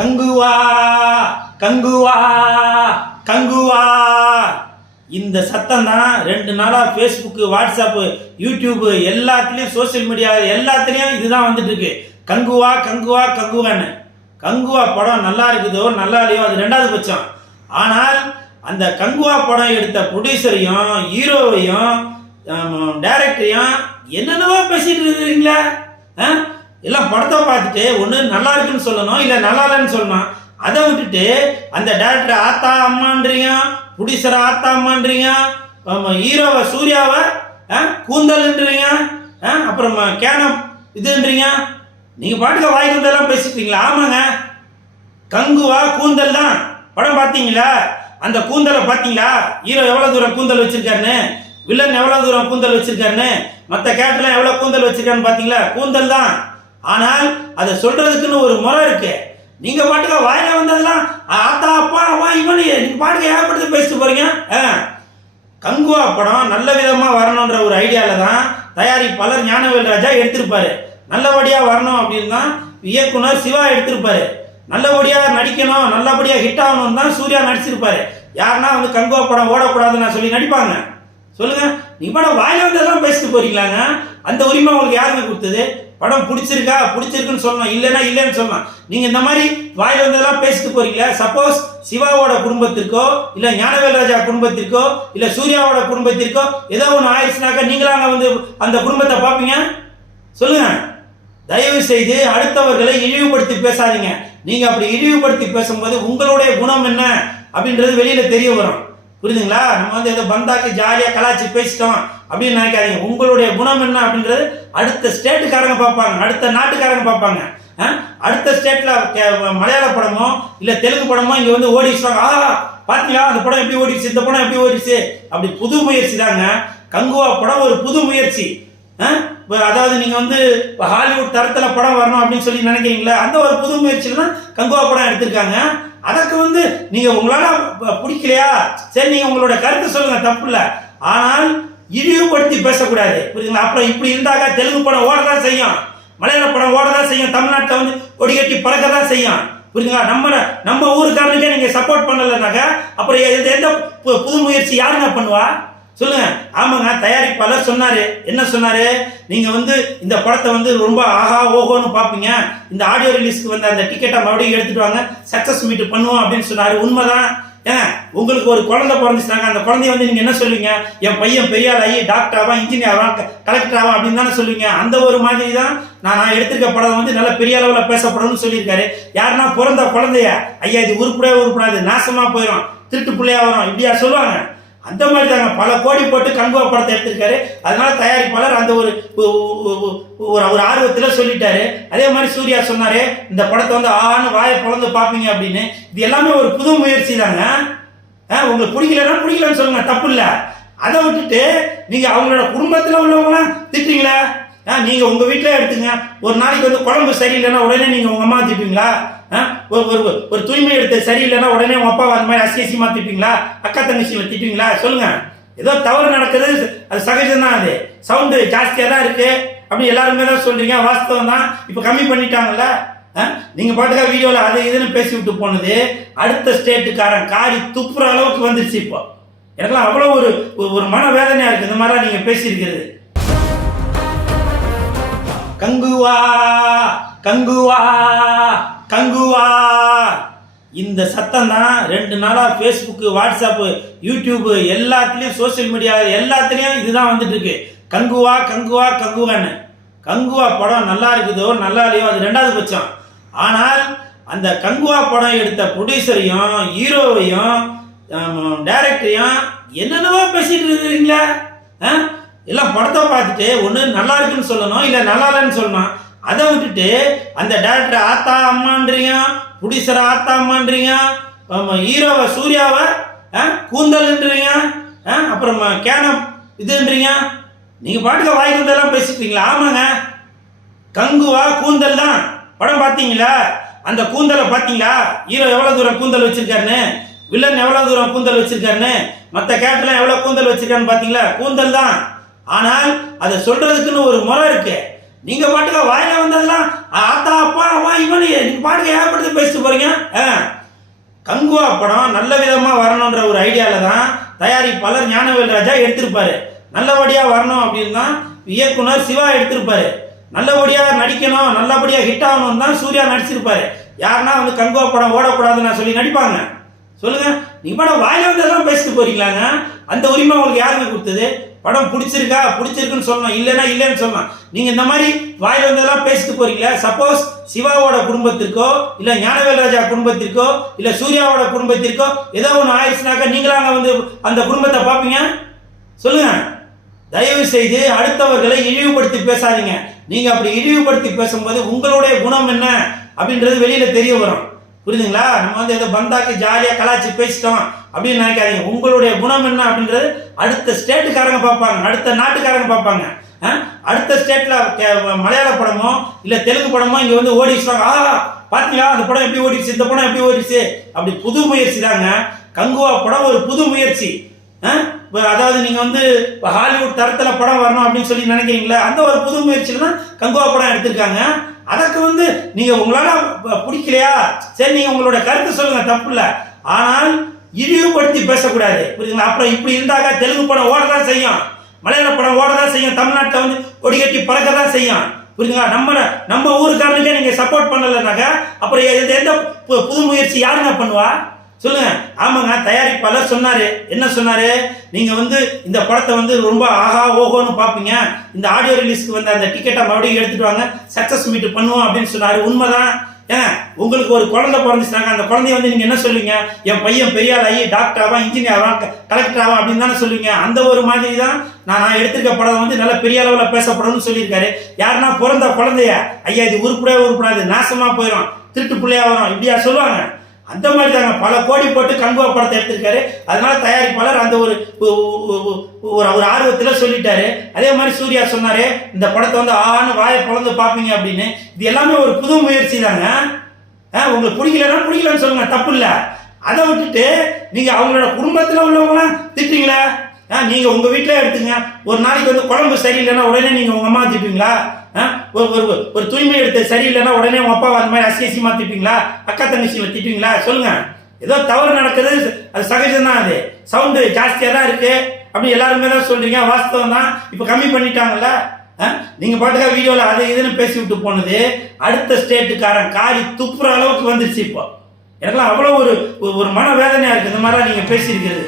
கங்குவா கங்குவா கங்குவா. இந்த சத்தம் தான் ரெண்டு நாளாக ஃபேஸ்புக்கு வாட்ஸ்அப்பு யூடியூப்பு எல்லாத்துலேயும் சோஷியல் மீடியா எல்லாத்துலேயும் இதுதான் வந்துட்டு இருக்கு கங்குவா கங்குவா கங்குவான்னு. கங்குவா படம் நல்லா இருக்குதோ நல்லா இல்லையோ அது ரெண்டாவது பட்சம். ஆனால் அந்த கங்குவா படம் எடுத்த ப்ரொடியூசரையும் ஹீரோவையும் டைரக்டரையும் என்னென்னவோ பேசிட்டு இருக்கிறீங்களா ஆ? எல்லாம் படத்தை பார்த்துட்டு ஒன்று நல்லா இருக்குன்னு சொல்லணும் இல்லை நல்லா இல்லைன்னு சொல்லணும். அதை விட்டுட்டு அந்த டேரக்டர் ஆத்தா அம்மான்றீங்க புடிசர ஆத்தா அம்மான்றீங்க ஹீரோவை சூர்யாவை ஆ, கூந்தல்ன்றீங்க ஆ, அப்புறம் கேனம் இதுன்றீங்க. நீங்கள் பாட்டுக்கு வாய்க்கு வந்தெல்லாம் பேசிட்டீங்களா ஆமாங்க. கங்குவா கூந்தல் தான். படம் பார்த்தீங்களா? அந்த கூந்தலை பார்த்தீங்களா? ஹீரோ எவ்வளோ தூரம் கூந்தல் வச்சிருக்காருன்னு? வில்லன் எவ்வளோ தூரம் கூந்தல் வச்சிருக்காருன்னு? மற்ற கேரக்டர்லாம் எவ்வளோ கூந்தல் வச்சிருக்காருன்னு பார்த்தீங்களா? கூந்தல் தான். ஆனால் அதை சொல்றதுக்குன்னு ஒரு முறை இருக்கு. நீங்க பாட்டுக்க வாயில வந்ததெல்லாம் ஆத்தா அப்பா அம்மா இவனு நீங்க பாட்டுக்க ஏகப்படுத்தி பேசிட்டு போறீங்க? ஆ. கங்குவா படம் நல்ல விதமா வரணுன்ற ஒரு ஐடியால தான் தயாரிப்பாளர் ஞானவேல் ராஜா எடுத்திருப்பாரு. நல்லபடியா வரணும் அப்படின்னு தான் இயக்குனர் சிவா எடுத்திருப்பாரு. நல்லபடியா நடிக்கணும் நல்லபடியா ஹிட் ஆகணும் தான் சூர்யா நடிச்சிருப்பாரு. யாருன்னா வந்து கங்குவா படம் ஓடக்கூடாதுன்னு சொல்லி நடிப்பாங்க. சொல்லுங்க. நீங்க படம் வாயில வந்ததெல்லாம் பேசிட்டு போறீங்களாங்க? அந்த உரிமை உங்களுக்கு யாருங்க கொடுத்தது? படம் பிடிச்சிருக்கா? பிடிச்சிருக்குன்னு சொல்லணும். இல்லைன்னா இல்லைன்னு சொல்லணும். நீங்கள் இந்த மாதிரி வாய் வந்ததெல்லாம் பேசிட்டு போறீங்களா? சப்போஸ் சிவாவோட குடும்பத்திற்கோ இல்லை ஞானவேல் ராஜா குடும்பத்திற்கோ இல்லை சூர்யாவோட குடும்பத்திற்கோ ஏதோ ஒன்று ஆயிடுச்சுனாக்கா நீங்களாங்க வந்து அந்த குடும்பத்தை பார்ப்பீங்க? சொல்லுங்க. தயவு செய்து அடுத்தவர்களை இழிவுபடுத்தி பேசாதீங்க. நீங்கள் அப்படி இழிவுபடுத்தி பேசும்போது உங்களுடைய குணம் என்ன? அப்படின்றது வெளியில் தெரிய வரும். புரியுதுங்களா? நம்ம வந்து ஏதோ பந்தாக்கு ஜாலியாக கலாச்சி பேசிட்டோம் அப்படின்னு நினைக்காதீங்க. உங்களுடைய குணம் என்ன அப்படின்றது அடுத்த ஸ்டேட்டுக்காரங்க பார்ப்பாங்க. அடுத்த நாட்டுக்காரங்க பார்ப்பாங்க. ஆ? அடுத்த ஸ்டேட்டில் மலையாள படமோ இல்லை தெலுங்கு படமோ இங்கே வந்து ஓடிச்சுவாங்க ஆ பார்த்தீங்களா அந்த படம் எப்படி ஓடிச்சு இந்த படம் எப்படி ஓடிச்சு அப்படி புது முயற்சி தாங்க. கங்குவா படம் ஒரு புது முயற்சி. ஆ? அதாவது நீங்க வந்து ஹாலிவுட் தரத்துல படம் வரணும் அப்படின்னு சொல்லி நினைக்கிறீங்களா அந்த ஒரு புது முயற்சியில தான் கங்குவா படம் எடுத்திருக்காங்க. அதற்கு வந்து நீங்க உங்களால பிடிக்கலையா? சரி நீங்க உங்களோட கருத்தை சொல்லுங்க தப்பு இல்ல ஆனால் இழிவுபடுத்தி பேசக்கூடாது. புரியுதுங்களா? அப்புறம் இப்படி இருந்தாக்க தெலுங்கு படம் ஓடதான் செய்யும். மலையாள படம் ஓடதான் செய்யும். தமிழ்நாட்டில் வந்து கொடி கட்டி பறக்க தான் செய்யும். புரியுதுங்களா? நம்ம நம்ம ஊருக்காரனுக்கே நீங்க சப்போர்ட் பண்ணலைனாக்க அப்புறம் எந்த எந்த பு- புது முயற்சி யாருங்க பண்ணுவா? சொல்லுங்க. ஆமாங்க தயாரிப்பாளர் சொன்னாரு. என்ன சொன்னாரு? நீங்க வந்து இந்த படத்தை வந்து ரொம்ப ஆஹா ஓஹோன்னு பாப்பீங்க. இந்த ஆடியோ ரிலீஸ்க்கு வந்த அந்த டிக்கெட்டை மறுபடியும் எடுத்துட்டு வாங்க. சக்சஸ் மீட் பண்ணுவோம் அப்படின்னு சொன்னாரு. உண்மைதான். ஏன் உங்களுக்கு ஒரு குழந்தை பிறந்துச்சுனாங்க அந்த குழந்தைய வந்து நீங்க என்ன சொல்லுவீங்க? என் பையன் பெரிய ஆள் ஆகி டாக்டர் ஆவா இன்ஜினியர் ஆவா கலெக்டர் ஆவா அப்படின்னு தானே சொல்லுவீங்க. அந்த ஒரு மாதிரி தான் நான் நான் எடுத்திருக்க படம் வந்து நல்ல பெரிய அளவில் பேசப்படணும்னு சொல்லியிருக்காரு. யாருன்னா பிறந்த குழந்தைய ஐயா இது உருப்படவே உருப்படாது. நாசமா போயிடும் திருட்டு பிள்ளையா வரும். இப்படியா சொல்லுவாங்க. அந்த மாதிரி தாங்க பல கோடி போட்டு கங்குவா படத்தை எடுத்திருக்காரு. அதனால தயாரிப்பாளர் அந்த ஒரு ஒரு ஆர்வத்தில் சொல்லிட்டாரு. அதே மாதிரி சூர்யா சொன்னாரு இந்த படத்தை வந்து ஆன்னு வாயை பிறந்து பார்ப்பீங்க அப்படின்னு. இது எல்லாமே ஒரு புது முயற்சி தாங்க. ஆ, உங்களுக்கு பிடிக்கலன்னா பிடிக்கலன்னு சொல்லுங்க தப்பு இல்லை. அதை விட்டுட்டு நீங்க அவங்களோட குடும்பத்தில் உள்ளவங்களாம் திட்டுறீங்களா? ஆ, நீங்க உங்க வீட்டில் எடுத்துங்க. ஒரு நாளைக்கு வந்து குழம்பு சரியில்லைன்னா உடனே நீங்க உங்க அம்மா திட்டுவீங்களா? ஆ, ஒரு ஒரு ஒரு தூய்மை எடுத்து சரியில்லைன்னா உடனே உங்க அப்பா அந்த மாதிரி அசியசியமா திட்டுவீங்களா? அக்கா தங்கச்சிகளை திட்டுவீங்களா? சொல்லுங்க. ஏதோ தவறு நடக்குது. அது சகஜம் தான் அது. சவுண்டு ஜாஸ்தியாக தான் இருக்கு. அப்படி எல்லாருமே தான் சொல்றீங்க. வாஸ்தவம் தான். இப்போ கம்மி பண்ணிட்டாங்கல்ல? ஆ? நீங்க பாட்டுக்கா வீடியோவில் அது இதுன்னு பேசி விட்டு போனது. அடுத்த ஸ்டேட்டுக்காரன் காரி துப்புற அளவுக்கு வந்துருச்சு இப்போ. எனக்கெல்லாம் அவ்வளோ ஒரு ஒரு- மன வேதனையா இருக்கு. இந்த மாதிரிலாம் நீங்க பேசியிருக்கிறது. கங்குவா கங்குவா கங்குவா. இந்த சத்தம் தான் ரெண்டு நாளாக ஃபேஸ்புக்கு வாட்ஸ்அப்பு யூடியூப்பு எல்லாத்துலேயும் சோஷியல் மீடியா எல்லாத்துலேயும் இதுதான் வந்துட்டு இருக்கு. கங்குவா கங்குவா கங்குவான்னு. கங்குவா படம் நல்லா இருக்குதோ நல்லா இல்லையோ அது ரெண்டாவது பட்சம். ஆனால் அந்த கங்குவா படம் எடுத்த ப்ரொடியூசரையும் ஹீரோவையும் டைரக்டரையும் என்னென்னவோ பேசிட்டு இருக்கிறீங்களா ஆ? எல்லாம் படத்தை பார்த்துட்டு ஒன்று நல்லா இருக்குன்னு சொல்லணும் இல்லை நல்லா இல்லைன்னு சொல்லணும். அதை விட்டுட்டு அந்த டேரக்டர் ஆத்தா அம்மான்றீங்க ப்ரொடியூசரை ஆத்தா அம்மான்றீங்க ஹீரோவை சூர்யாவை ஆ, கூந்தல்ன்றீங்க ஆ, அப்புறம் கேனம் இதுன்றீங்க. நீங்கள் பாட்டுக்க வாய்க்கு வந்தெல்லாம் பேசிட்டீங்களா ஆமாங்க. கங்குவா கூந்தல் தான். படம் பார்த்தீங்களா? அந்த கூந்தலை பார்த்தீங்களா? ஹீரோ எவ்வளோ தூரம் கூந்தல் வச்சிருக்காருன்னு? வில்லன் எவ்வளோ தூரம் கூந்தல் வச்சிருக்காருன்னு? மற்ற கேரக்டர்லாம் எவ்வளோ கூந்தல் வச்சிருக்கான்னு பார்த்தீங்களா? கூந்தல் தான். ஆனால் அதை சொல்றதுக்குன்னு ஒரு முறை இருக்கு. நீங்க பாட்டுக்க வாயில வந்ததெல்லாம் ஆத்தா அப்பா அவன் இவனு நீங்க பாட்டுக்கு ஏகப்பட்டது பேசிட்டு போறீங்க? கங்குவா படம் நல்ல விதமா வரணுன்ற ஒரு ஐடியால தான் தயாரிப்பாளர் ஞானவேல் ராஜா எடுத்திருப்பாரு. நல்லபடியா வரணும் அப்படின்னு தான் இயக்குனர் சிவா எடுத்திருப்பாரு. நல்லபடியா நடிக்கணும் நல்லபடியா ஹிட் ஆகணும் தான் சூர்யா நடிச்சிருப்பாரு. யாருன்னா வந்து கங்குவா படம் ஓடக்கூடாதுன்னு நான் சொல்லி நடிப்பாங்க. சொல்லுங்க நீங்க படம் வாயில வந்ததெல்லாம் பேசிட்டு போறீங்களாங்க? அந்த உரிமை உங்களுக்கு யாருங்க கொடுத்தது? படம் பிடிச்சிருக்கா? பிடிச்சிருக்குன்னு சொல்லணும். இல்லைன்னா இல்லைன்னு சொல்லணும். நீங்கள் இந்த மாதிரி வாய் வந்ததெல்லாம் பேசிட்டு போறீங்களா? சப்போஸ் சிவாவோட குடும்பத்திற்கோ இல்லை ஞானவேல் ராஜா குடும்பத்திற்கோ இல்லை சூர்யாவோட குடும்பத்திற்கோ ஏதோ ஒன்று ஆயிடுச்சுனாக்கா நீங்களாங்க வந்து அந்த குடும்பத்தை பார்ப்பீங்க? சொல்லுங்க. தயவு செய்து அடுத்தவர்களை இழிவுபடுத்தி பேசாதீங்க. நீங்கள் அப்படி இழிவுபடுத்தி பேசும்போது உங்களுடைய குணம் என்ன? அப்படின்றது வெளியில் தெரிய வரும். புரியுதுங்களா? நம்ம வந்து ஏதோ பந்தாக்கு ஜாலியாக கலாச்சி பேசிட்டோம் அப்படின்னு நினைக்காதீங்க. உங்களுடைய குணம் என்ன அப்படின்றது அடுத்த ஸ்டேட்டுக்காரங்க பார்ப்பாங்க. அடுத்த நாட்டுக்காரங்க பார்ப்பாங்க. ஆ? அடுத்த ஸ்டேட்ல மலையாள படமோ இல்ல தெலுங்கு படமோ இங்க வந்து ஓடிச்சுவாங்க ஆ பாத்தீங்களா? அந்த படம் எப்படி ஓடிச்சு இந்த படம் எப்படி ஓடிச்சு அப்படி புது முயற்சி தாங்க. கங்குவா படம் ஒரு புது முயற்சி. ஆ? அதாவது நீங்க வந்து ஹாலிவுட் தரத்துல படம் வரணும் அப்படின்னு சொல்லி நினைக்கிறீங்களா அந்த ஒரு புது முயற்சியில தான் கங்குவா படம் எடுத்திருக்காங்க. அதற்கு வந்து நீங்க உங்களால பிடிக்கலையா? சரி நீங்க உங்களோட கருத்து சொல்லுங்க தப்பு இல்ல ஆனால் இழிவுபடுத்தி பேசக்கூடாது. புரியுதுங்களா? அப்புறம் இப்படி இருந்தாக்க தெலுங்கு படம் ஓடதான் செய்யும். மலையாள படம் ஓடதான் செய்யும். தமிழ்நாட்டில் வந்து கொடிகட்டி பறக்க தான் செய்யும். புரியுதுங்களா? நம்ம நம்ம ஊருக்காரனுக்கே நீங்க சப்போர்ட் பண்ணலைனாக்க அப்புறம் எந்த எந்த புது முயற்சி யாருங்க பண்ணுவா? சொல்லுங்க. ஆமாங்க தயாரிப்பாளர் சொன்னாரு. என்ன சொன்னாரு? நீங்க வந்து இந்த படத்தை வந்து ரொம்ப ஆஹா ஓஹோன்னு பார்ப்பீங்க. இந்த ஆடியோ ரிலீஸ்க்கு வந்து அந்த டிக்கெட்டை மறுபடியும் எடுத்துட்டு வாங்க. சக்சஸ் மீட் பண்ணுவோம் அப்படின்னு சொன்னாரு. உண்மைதான். ஏன் உங்களுக்கு ஒரு குழந்தை பிறந்துச்சுனாங்க அந்த குழந்தைய வந்து நீங்க என்ன சொல்லுவீங்க? என் பையன் பெரிய ஆள் ஆகி டாக்டர் ஆவான் இன்ஜினியர் ஆவான் கலெக்டர் அப்படின்னு தானே சொல்லுவீங்க. அந்த ஒரு மாதிரி தான் நான் நான் எடுத்திருக்க படம் வந்து நல்ல பெரிய அளவில் பேசப்படணும்னு சொல்லியிருக்காரு. யாருன்னா பிறந்த குழந்தைய ஐயா இது உருப்படவே உருப்படாது. நாசமா போயிடும் திருட்டு பிள்ளையா வரும். இப்படியா சொல்லுவாங்க. அந்த மாதிரி தாங்க பல கோடி போட்டு கங்குவா படத்தை எடுத்திருக்காரு. அதனால தயாரிப்பாளர் அந்த ஒரு ஒரு ஆர்வத்தில் சொல்லிட்டாரு. அதே மாதிரி சூர்யா சொன்னாரு இந்த படத்தை வந்து ஆன்னு வாயை பிளந்து பார்ப்பீங்க அப்படின்னு. இது எல்லாமே ஒரு புது முயற்சி தாங்க ஆ, உங்களுக்கு பிடிக்கலன்னா பிடிக்கலன்னு சொல்லுங்க தப்பு இல்லை. அதை விட்டுட்டு நீங்கள் அவங்களோட குடும்பத்தில் உள்ளவங்களாம் திட்டுறீங்களா? ஆ, உங்கள் வீட்டில் எடுத்துங்க. ஒரு நாளைக்கு வந்து குழம்பு சரியில்லைன்னா உடனே நீங்கள் உங்கள் அம்மா திட்டுவீங்களா? ஒரு ஒரு ஒரு தூய்மை எடுத்து சரியில்லைன்னா உடனே உங்க அப்பா அந்த மாதிரி அசியசியமா திட்டுவீங்களா? அக்கா தங்கச்சிகளை திட்டுவீங்களா? சொல்லுங்க. ஏதோ தவறு நடக்குது அது சகஜம் தான் அது. சவுண்டு ஜாஸ்தியாக தான் இருக்கு அப்படி எல்லாருமே தான் சொல்றீங்க. வாஸ்தவம் தான். இப்போ கம்மி பண்ணிட்டாங்கல்ல? ஆ? நீங்க பாட்டுக்கா வீடியோவில் அதை இதுன்னு பேசி விட்டு போனது அடுத்த ஸ்டேட்டுக்காரன் காரி துப்புற அளவுக்கு வந்துருச்சு இப்போ. எனக்கெல்லாம் அவ்வளோ ஒரு ஒரு மன வேதனையா இருக்கு. இந்த மாதிரிலாம் நீங்க பேசியிருக்கிறது.